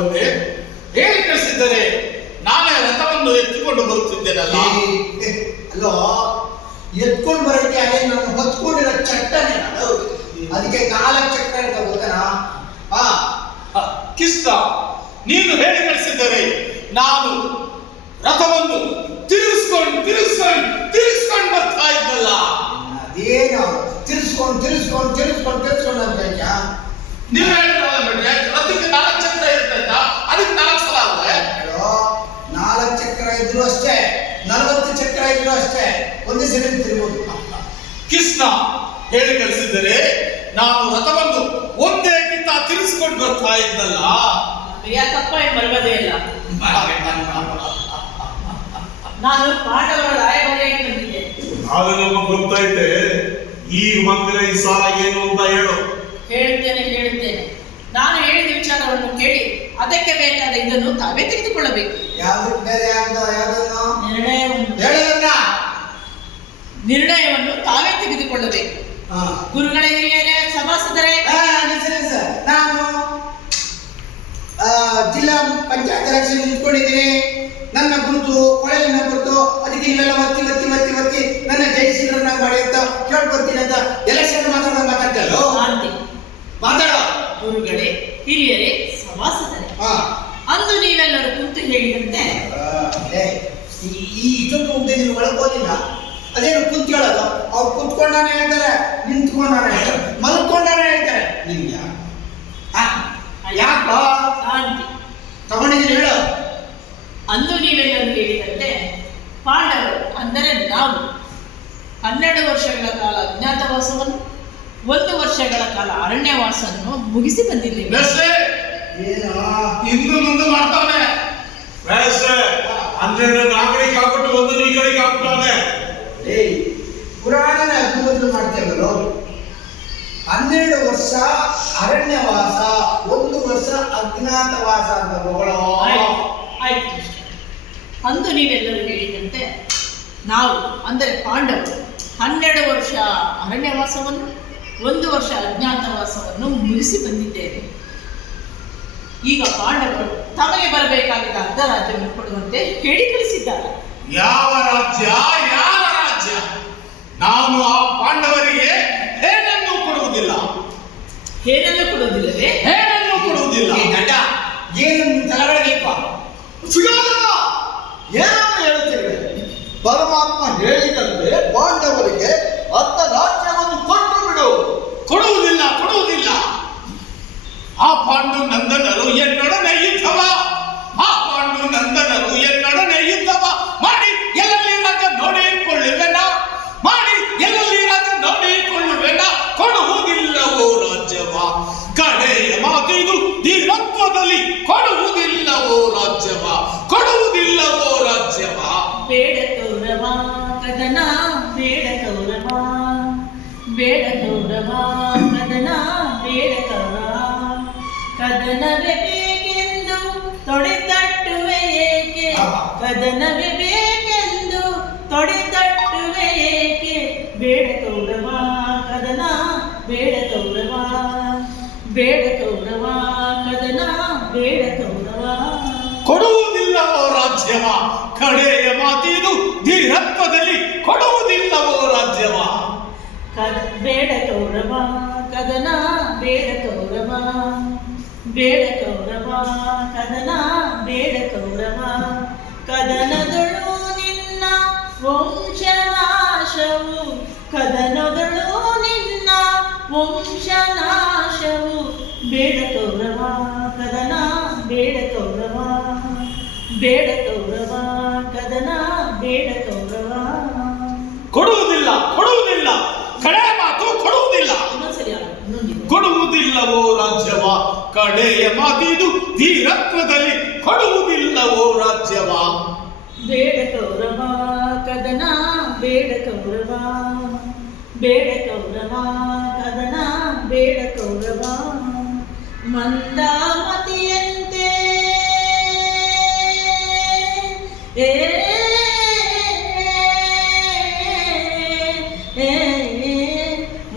ಬಂದೆ? ಹೇಳಿ ಕಳಿಸಿದ್ದರೆ ನಾನೇ ರಥವನ್ನು ಎತ್ತಿಕೊಂಡು ಬರುತ್ತಿದ್ದೇನಲ್ಲ. ಅಲ್ಲೋ, ಎತ್ಕೊಂಡು ಬರೋಕ್ಕೆ ಅದೇ ನಾನು ಹೊತ್ಕೊಂಡಿರೋ ಚಟ್ಟನೆ, ಅದಕ್ಕೆ 4 ಚಕ್ರ ಅಂತ ಗೊತ್ತನಾ? ಕಿಷ್ಟ, ನೀನು ಹೇಳಿ ಕಳಿಸಿದ್ದರೆ ನಾನು ರಥವನ್ನು ತಿರುಗಿಸ್ಕೊಂಡು ಬರ್ತಾ ಇದ್ದಲ್ಲ. ಅದೇನು ತಿರ್ಸ್ಕೊಂಡು ಅಂತ ಹೇಳ್ಯಾ? ನೀವು ಹೇಳಿದ್ರಲ್ಲ ಬಿಡ್ರೆ, ರಥಕ್ಕೆ 4 ಚಕ್ರ ಇರ್ತೈತ, ಅದಕ್ಕೆ 4 ಸಲ ಅಲ್ವೇ? 4 ಚಕ್ರ ಇದ್ರು ಅಷ್ಟೇ, 40 ಚಕ್ರ ಇದ್ರು ಅಷ್ಟೇ, ಒಂದೇ ಸಲ ತಿರುಗೋದು. ಕೃಷ್ಣ ಹೇಳಿ ಕಳಿಸಿದರೆ ನಾನು ರಥವನ್ನು ಒಂದೇ ಕಿತ್ತ ತಿರುಗಿಸ್ಕೊಂಡು ಬರ್ತಾ ಇದ್ದಲ್ಲ. ಯಾಕಪ್ಪ ಬರಬದೇ ಇಲ್ಲ. ನಾನು ಪಾಂಡವರ ರಾಯಭಾರಿಯಾಗಿ ಬಂದಿದ್ದೆ. ಅದು ನಮಗೆ ಗೊತ್ತೈತೆ. ಈ ಮಂದಿರ ಈ ಸಾಲ ಏನು ಅಂತ ಹೇಳು. ಹೇಳುತ್ತೇನೆ. ನಾನು ಹೇಳಿದ ವಿಚಾರವನ್ನು ಕೇಳಿ ಅದಕ್ಕೆ ಬೇಕಾದ ಇದನ್ನು ತಾವೇ ತೆಗೆದುಕೊಳ್ಳಬೇಕು. ನಿರ್ಣಯವನ್ನು ತಾವೇ ತೆಗೆದುಕೊಳ್ಳಬೇಕು. ಗುರುಗಳೇ, ಹಿರಿಯರೇ, ಸಭಾಸದರೇ, ನಾನು ಜಿಲ್ಲಾ ಪಂಚಾಯತ್ ಎಲೆಕ್ಷನ್ ನಿಂತ್ಕೊಂಡಿದ್ದೀನಿ. ನನ್ನ ಗುರುತು, ಕೊಳಲಿನ ಗುರುತು, ಅದಕ್ಕೆ ಇಲ್ಲೆಲ್ಲ ಒತ್ತಿ ನನ್ನ ಜಯಶೀಲರನ್ನ ಮಾಡಿ ಅಂತ ಕೇಳ್ಕೊಡ್ತೀನಿ ಅಂತ ಎಲೆಕ್ಷನ್ ಮಾತಾಡ್ತಲ್ಲ. ಮಾತಾಡ. ಗುರುಗಳೇ, ಹಿರಿಯರೇ, ಸಭಾಸದರೇ, ಅಂದು ನೀವೆಲ್ಲರೂ ಕುಂತು ಹೇಳಿದಂತೆ ಈ ಇದೊಂದು ಉದ್ದೆ ನೀವು ಒಳಗೋದಿಲ್ಲ. ಅದೇನು ಕುಂತ್ ಹೇಳೋದು? ಅವ್ರು ಕುತ್ಕೊಂಡಾನೆ ಹೇಳ್ತಾರೆ, ನಿಂತ್ಕೊಂಡಾನೆ ಹೇಳ್ತಾರೆ, ಮಲ್ಕೊಂಡಾನೆ ಹೇಳ್ತಾರೆ. ನಿಮ್ಗೆ ಯಾಕ ತಗೊಂಡಿದ್ದೀನಿ ಹೇಳು. ಅಂದು ನೀವೆಲ್ಲರೂ ಹೇಳಿದಂತೆ ಪಾಂಡವರು ಅಂದರೆ ನಾವು 12 ವರ್ಷಗಳ ಕಾಲ ಅಜ್ಞಾತವಾಸವನ್ನು, 1 ವರ್ಷಗಳ ಕಾಲ ಅರಣ್ಯವಾಸವನ್ನು ಮುಗಿಸಿ ಬಂದಿದ್ದೇವೆ. ಇನ್ನು ಮುಂದೆ ಮಾಡ್ತಾನೆ ಅಂದ್ರೆ ನಾಗರಿಕ ಆಗ್ಬಿಟ್ಟು ಒಂದು ನೀಗರಿಕ ಆಗ್ಬಿಟ್ಟಾನೆ. ಪುರಾಣನ ಅಭಿವೃದ್ಧಿ ಮಾಡ್ತೇವಲ್ಲೋ. 12 ವರ್ಷ ಅರಣ್ಯವಾಸ, 1 ವರ್ಷ ಅಜ್ಞಾತವಾಸ ಅಂತ ಮಗಳು. ಆಯ್ತು. ಅಂದು ನೀವೆಲ್ಲರೂ ಹೇಳಿದಂತೆ ನಾವು ಅಂದರೆ ಪಾಂಡವರು 12 ವರ್ಷ ಅರಣ್ಯವಾಸವನ್ನು, 1 ವರ್ಷ ಅಜ್ಞಾತವಾಸವನ್ನು ಮುಗಿಸಿ ಬಂದಿದ್ದೇವೆ. ಈಗ ಪಾಂಡವರು ತಮಗೆ ಬರಬೇಕಾಗಿದ್ದ ಅರ್ಧ ರಾಜ್ಯವನ್ನು ಕೊಡುವಂತೆ ಹೇಳಿ ಕಳಿಸಿದ್ದಾರೆ. ಯಾವ ರಾಜ್ಯ? ನಾನು ಆ ಪಾಂಡವರಿಗೆ ಏನನ್ನೂ ಕೊಡುವುದಿಲ್ಲ. ಏನನ್ನೂ ಕೊಡುವುದಿಲ್ಲವೇ? ಏನನ್ನೂ ಕೊಡುವುದಿಲ್ಲ. ಏನು ತಲೆಗಳಿಗೆ ಏನನ್ನು ಹೇಳುತ್ತೇವೆ? ಪರಮಾತ್ಮ ಹೇಳಿದಂತೆ ಪಾಂಡವರಿಗೆ ಅರ್ಧ ರಾಜ್ಯವನ್ನು ಕೊಟ್ಟು ಬಿಡು. ಕೊಡುವುದಿಲ್ಲ. ಆ ಪಾಂಡು ನಂದನರು ಎನ್ನೊಡನೆ ಯುದ್ಧವ ಮಾಡಿ ಎಲ್ಲಲ್ಲಿ ರಾಜ ನೋಡಿಕೊಳ್ಳುವೆನ. ಕೊಡುವುದಿಲ್ಲವೋ ರಾಜ್ಯವ? ಕಡೆಯ ಮಾತಿದು ಧೀರತ್ವದಲ್ಲಿ ಕೊಡುವುದಿಲ್ಲವೋ ರಾಜ್ಯವ? ಬೇಡ ಕೌರವ ಕದನ, ಬೇಡ ಕೌರವ ಕದನ, ಬೇಡ ಕೌರವ. ಕದನವೇ ಬೇಕೆಂದು ತೊಡೆತಟ್ಟುವೆ ಏಕೆ? ಕದನವೇ ಬೇಕೆಂದು ತೊಡೆತಟ್ಟುವೆ ಏಕೆ? ಬೇಡ ಕೌರವ ಕದನ, ಬೇಡ ಕೌರವ ಕದನ, ಬೇಡ ಕೌರವ. ಕೊಡುವುದಿಲ್ಲವೋ ರಾಜ್ಯವ? ಕಡೆಯ ಮಾತಿದು ಧೀರತ್ವದಲ್ಲಿ ಕೊಡುವುದಿಲ್ಲವೋ ರಾಜ್ಯವ? ಬೇಡ ಕೌರವ ಕದನ, ಬೇಡ ಕೌರವ ಕದನ, ಬೇಡ ಕೌರವ. ಕದನದಳು ನಿನ್ನ ವಂಶನಾಶವು, ಕದನದಳು ನಿನ್ನ ವಂಶನಾಶವು. ಬೇಡ ಕೌರವ ಕದನ, ಬೇಡ ಕೌರವ ಕದನ, ಬೇಡ ಕೌರವ. ಕೊಡುವುದಿಲ್ಲ. ಕಡೆಯ ಮಾತು ಕೊಡುವುದಿಲ್ಲ. ಕೊಡುವುದಿಲ್ಲವೋ ರಾಜ್ಯವ? ಕಡೆಯ ಮಾತಿದು ಧೀರತ್ವದಲ್ಲಿ ಕೊಡುವುದಿಲ್ಲವೋ ರಾಜ್ಯವ? ಬೇಡ ಕೌರವ ಕದನ, ಬೇಡ ಕೌರವ ಕದನ, ಬೇಡ ಕೌರವ. ಮಂದಾಮತಿಯಂತೆ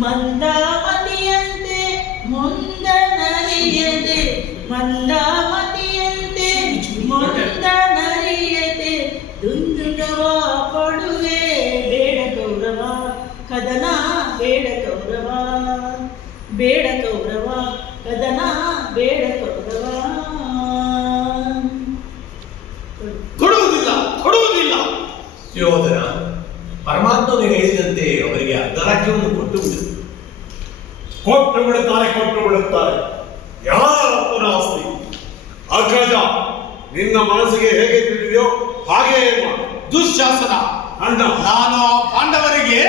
ಮಂದಾಮತಿಯಂತೆ ಮುಂದನರಿಯದೆ, ಮಂದಾಮತಿಯ ಬೇಡ ಕೌರವ ಕದನ ಬೇಡ ಕೌರವ. ಕೊಡುವುದಿಲ್ಲ ಕೊಡುವುದಿಲ್ಲ. ಯೋಧನ ಪರಮಾತ್ಮನು ಹೇಳಿದಂತೆ ಅವರಿಗೆ ಅರ್ಧ ರಾಜ್ಯವನ್ನು ಕೊಟ್ಟು ಬಿಡುತ್ತಾರೆ. ಯಾರ ಅಪ್ಪನ ಆಸ್ತಿ? ಅಗ್ರಜ, ನಿನ್ನ ಮನಸ್ಸಿಗೆ ಹೇಗೆ ತಿಳಿದೆಯೋ ಹಾಗೆ ಮಾಡು. ದುಶ್ಯಾಸನ, ಅಣ್ಣ, ನಾನು ಆ ಪಾಂಡವರಿಗೆ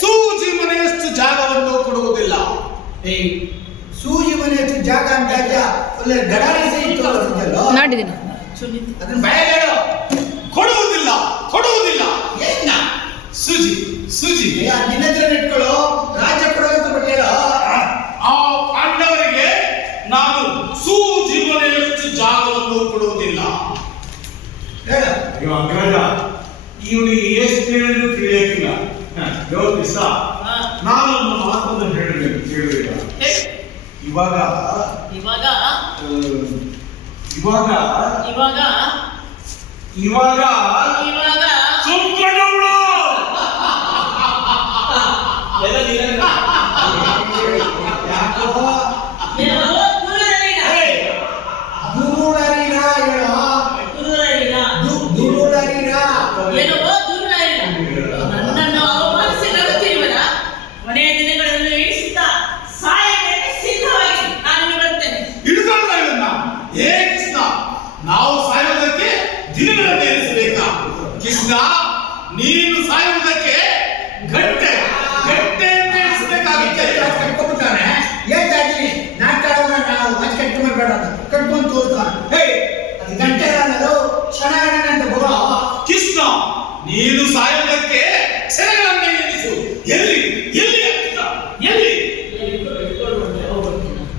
ಸೂಜಿ ಮನೆಯಷ್ಟು ಜಾಗವನ್ನು ಕೊಡುವುದಿಲ್ಲ. ಸೂಜಿ ಮನೆಯಷ್ಟು ಜಾಗ ಅಂತ ಒಳ್ಳೆ ಗಡಾರಿಸಿ ಇತ್ತು ಅಂತಿದ್ದಲ್ಲೋ? ನೋಡಿದ್ದೀನಿ. ಅದನ್ನ ಬಾಯಾಗ ಕೊಡುವುದಿಲ್ಲ ಕೊಡುವುದಿಲ್ಲ. ಏನ ಸುಜಿ ಸುಜಿ ನಿನ್ನ ಹತ್ರ ಇಟ್ಕೊಳ್ಳೋ, ರಾಜ್ಯ ಕೊಡುವಂತ ಬಿಟ್ಟಿರೋ. ಆ ಪಾಂಡವರಿಗೆ ನಾನು ಸೂಜಿ ಮನೆಯಷ್ಟು ಜಾಗವನ್ನು ಕೊಡುವುದಿಲ್ಲ. ಹೇಳ ಅಯ್ಯೋ ಅಗ್ರಜ, ಇವನಿಗೆ ಎಷ್ಟು ಹೇಳಿದ್ರು ತಿಳಿಯಕ್ಕಿಲ್ಲ. ಯೋಚಿಸ, ನಾನೊಂದು ಮಾತನ್ನು ಹೇಳಿಲ್ಲ. ಇವಾಗ ಇವಾಗ ಇವಾಗ ಇವಾಗ ಇವಾಗ ಇವಾಗ ಸುಮ್ಮನವಳು ಯಾಕೋ ಏನೋ ದೂರದಲ್ಲಿನ ದುರುಳರಿನ ಹೇಳೋ, ದೂರದಲ್ಲಿನ ದುರುಳರಿನ ಏನೋ ದೂರದಲ್ಲಿನ ನನ್ನನ್ನು ಅವಮಾನಿಸಿ ನಗುತ್ತಿರುವನ ಕೊನೆಯ ದಿನಗಳನ್ನು ಎಣಿಸುತ್ತಾ ಸಾಯಕ್ಕೆ ಸಿದ್ಧವಾಗಿ ನಾನು ಬರ್ತೇನೆ. ಹಿಡಿದಲ್ಲ ಇವನ್ನ. ಏ ಕೃಷ್ಣ, ನಾವು ಸಾಯುವುದಕ್ಕೆ ದಿನಗಳನ್ನು ಎನಿಸಬೇಕಾ? ಕೃಷ್ಣ, ನೀನು ಸಾಯುವುದಕ್ಕೆ ಗಂಟೆ ಗಂಟೆಯನ್ನು ಎನಿಸಬೇಕಾಗುತ್ತೆ. ಕಟ್ಕೊಂಡ್ಬಿಟ್ಟಾನೆ. ಏನ್ ಜಾತಿ ನಾಟಕವನ್ನ ನಾವು ಮತ್ತೆ ಕಟ್ಟು ಮಾಡಬೇಡ ಅಂತ ಕಟ್ಕೊಂಡು ತೋರ್ತಾನೆ. ಹೇ, ಅದು ಗಂಟೆ ಅನ್ನೋದು ಕ್ಷಣ ಅಂತ ಬರೋ. ಕೃಷ್ಣ, ನೀನು ಸಾಯುವುದಕ್ಕೆ ಕ್ಷಣಗಳನ್ನು ಎನಿಸು. ಎಲ್ಲಿ ಎಲ್ಲಿ ಕೃಷ್ಣ? ಎಲ್ಲಿ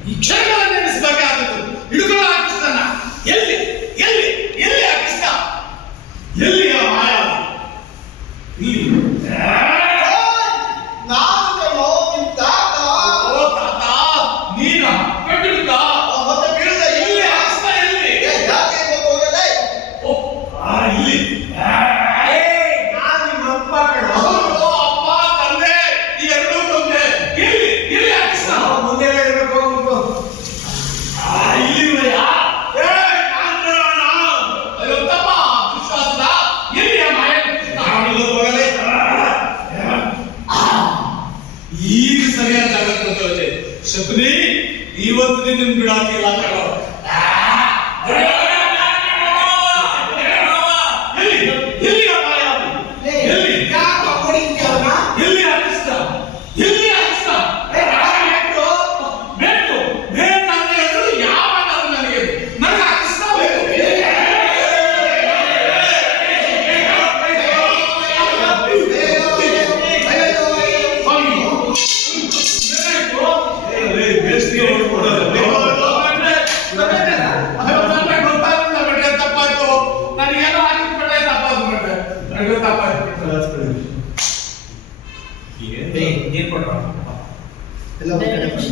ಈ ಕ್ಷಣಗಳನ್ನು ಎನಿಸಬೇಕಾದದ್ದು? ಹಿಡ್ಕೊಳ್ಳ ಕೃಷ್ಣನ. ಎಲ್ಲಿ ಎಲ್ಲಿ ಎಲ್ಲಿ ಆ ಕೃಷ್ಣ? ಎಲ್ಲಿ ಆ ಮಾಯ? ಇಲ್ಲಿ. ನಾನು ಕಣೋ, ನಿನ್ ತಾತ. ಓ ತಾತ, ನೀನ ಕಟ್ಟಿಬಿಟ್ಟ. ಮತ್ತೆ ಬೀಳ್ದ ಎಲ್ಲಿ ಆ ಕೃಷ್ಣ? ಎಲ್ಲಿ? ಯಾಕೆ ಹೋಗಲೇ? ಓ, ಇಲ್ಲಿ. ನಾನು ನಿಮ್ಮ ಅಪ್ಪ ಕಣೋ. ಹೌದು, ಅಪ್ಪ ತಂದೆ ಈ ಎರಡೂ ತಂದೆ. ಎಲ್ಲಿ ಎಲ್ಲಿ ಆ ಕೃಷ್ಣ? ಮುಂದೆ ಇರಬೇಕು ಅಂದ್ಬಿಟ್ಟು. ಇಲ್ಲಿವಯ್ಯ. ನಾನ್ ನೋಡೋಣ. ಅಯ್ಯೋ ತಮ್ಮ, ದುಶ್ಯಾಸನ, ಎಲ್ಲಿ ಆ ಮಾಯ ಕೃಷ್ಣ? ಹೋಗಲೇ. ಈಗ ಸರಿಯಾದ ಜಾಗಕ್ಕೆ ಬಂದವಳೆ. ಶಕುನಿ, ಇವತ್ತು ನಿನ್ನ ಬಿಡಾಕಿಲ್ಲ ಕಣೋ. ಎಲ್ಲಿ ಎಲ್ಲಿ ಆ ಮಾಯ? ಎಲ್ಲಿ ಯಾಕೆ ಹೊಡಿತೀಯವ್ನ? ಎಲ್ಲಿ ಆ ಕೃಷ್ಣ? ಎಲ್ಲಿ ಆ ಕೃಷ್ಣ? ಬೇಕು ಬೇಕು ನನಗೆ ಅದು ಯಾವಾಗ ನನಗೆ ನನಗೆ ಆ ಕೃಷ್ಣ ಬೇಕು. ಬೇಸಿಗೆ ತಪ್ಪಾಯ್ತು. ನನಗೇನೋ ಆಗಿಬಿಟ್ಟೆ, ತಪ್ಪಾಯ್ತು ಬಿಟ್ಟೆ. ನನಗೆ ತಪ್ಪಾಯ್ತು. ನೀರು ಕೊಡ್ರ ಎಲ್ಲ ಎರಡು ನಿಮಿಷ.